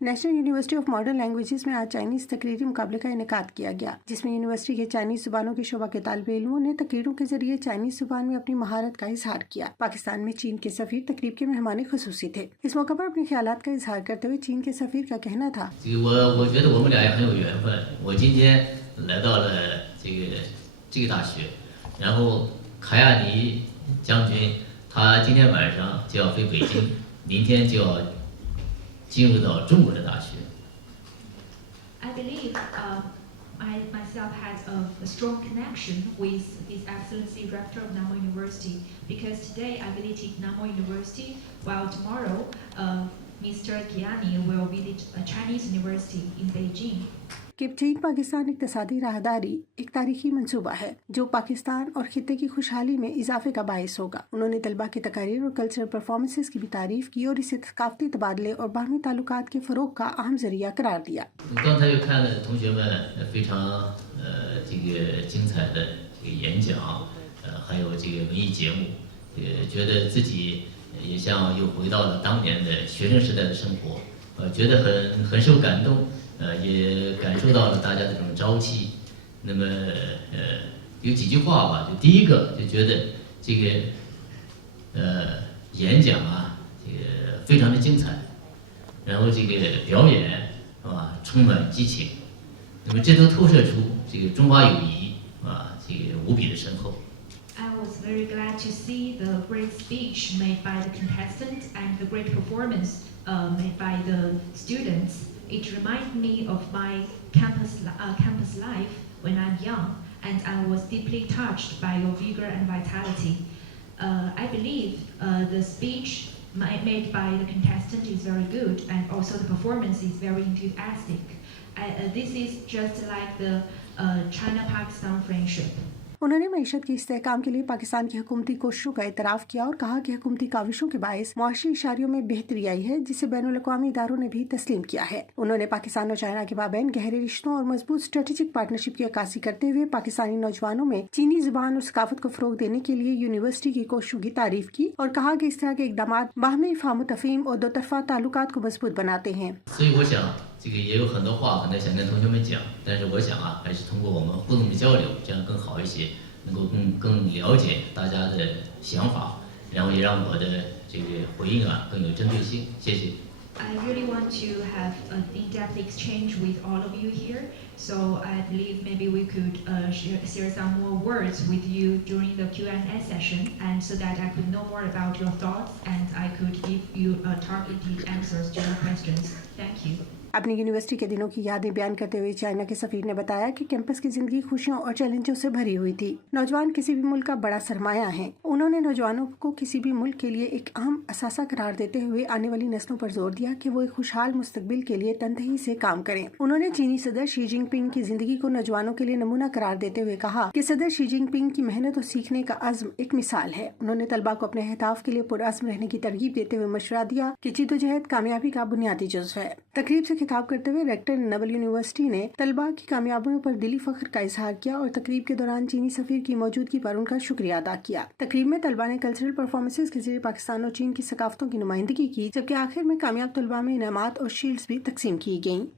National university of modern languages में आज Chinese तकरीरी मुकाबले का इनेकाद किया गया, जिसमें यूनिवर्सिटी के चाइनीज जुबानों के शोबा के तालिब इल्मों ने तकरीरों के जरिए चाइनीज जुबान में अपनी महारत का इजहार किया। पाकिस्तान में चीन के सफीर तकरीब के मेहमान खुसूसी थे। इस मौके पर अपने ख्यालात का इजहार करते हुए चीन के सफीर का कहना था, 我觉得我们俩也很有缘分。我今天来到了这个大学，然后卡亚尼将军他今天晚上就要飞北京，明天就要进入到中国的大学。 I believe I myself had a strong connection with His Excellency Rector of Nammo University because today I visited Nammo University, while tomorrow Mr. Kiani will visit a Chinese university in Beijing. कि चीन पाकिस्तान इक्तिसादी राहदारी एक तारीखी मंसूबा है जो पाकिस्तान और खित्ते की खुशहाली में इजाफे का बायस होगा। उन्होंने तलबा की तकारीर और कल्चरल परफॉर्मेंसेस की भी तारीफ की और इसे थकाफती तबादले और बाहमी ताल्लुकात के फरोग का अहम जरिया करार दिया। 刚才又看了同学们非常精彩的演讲，还有这个文艺节目，觉得自己也像又回到了当年的学生时代的生活，觉得很受感动。 也感受到了大家的这种朝气。那么有几句话吧，就第一个就觉得这个演讲啊，这个非常的精彩，然后这个表演是吧，充满激情。那么这都透射出这个中华友谊啊，这个无比的深厚。 I was very glad to see the great speech made by the contestants and the great performance made by the students. It reminded me of my campus life when I'm young, and I was deeply touched by your vigor and vitality. I believe the speech made by the contestant is very good, and also the performance is very enthusiastic. This is just like the China-Pakistan friendship. उन्होंने मईशत के इस्तेहकाम के लिए पाकिस्तान की हुकूमती कोशिशों का एतराफ़ किया और कहा कि हुकूमती काविशों के बायस मुआशी इशारियों में बेहतरी आई है, जिसे बैनुल-अक़वामी इदारों ने भी तस्लीम किया है। उन्होंने पाकिस्तान और चाइना के माबैन गहरे रिश्तों और मजबूत स्ट्रेटेजिक पार्टनरशिप की अक्कासी करते हुए पाकिस्तानी नौजवानों में चीनी जुबान और सकाफत को फ़रोग़ देने के लिए यूनिवर्सिटी की कोशिशों की तारीफ की और कहा कि इस तरह के इक़दाम बाहमी फ़हम तफ़हीम और दो तरफ़ा ताल्लुकात को मजबूत बनाते हैं। 这个也有很多话可能想跟同学们讲，但是我想啊，还是通过我们互动的交流，这样更好一些，能够更了解大家的想法，然后也让我的这个回应啊更有针对性。谢谢。 I really want to have an in-depth exchange with all of you here, so I believe maybe we could share some more words with you during the Q&A session, and so that I could know more about your thoughts and I could give you targeted answers to your questions. Thank you. अपनी university के दिनों की यादें बयान करते हुए China के सफीर ने बताया कि कैंपस की जिंदगी खुशियों और चैलेंजों से भरी हुई थी। नौजवान किसी भी मुल्क का बड़ा सरमाया है। उन्होंने नौजवानों को किसी भी मुल्क के लिए एक अहम असासा करार देते हुए आने वाली नस्लों पर जोर दिया कि वो एक खुशहाल मुस्तकबिल के लिए तनदेही से काम करें। उन्होंने चीनी सदर शी जिनपिंग की जिंदगी को नौजवानों के लिए नमूना करार देते हुए कहा कि सदर शी जिनपिंग की मेहनत और सीखने का अज़्म एक मिसाल है। उन्होंने तलबा को अपने अहदाफ के लिए पुरअज़्म रहने की तरगीब देते हुए मशवरा दिया कि जिद्दोजहद कामयाबी का बुनियादी जुज़्व है। तकरीब से खिताब करते हुए रेक्टर नवल यूनिवर्सिटी ने तलबा की कामयाबियों पर दिली फख्र का इजहार किया और तकरीब के दौरान चीनी सफीर की मौजूदगी पर उनका शुक्रिया अदा किया। तकरीब में तलबा ने कल्चरल परफॉर्मेंसेस के जरिए पाकिस्तान और चीन की सकाफतों की नुमाइंदगी की, जबकि आखिर में कामयाब तलबा में इनामात और शील्ड्स भी तकसीम की गयी।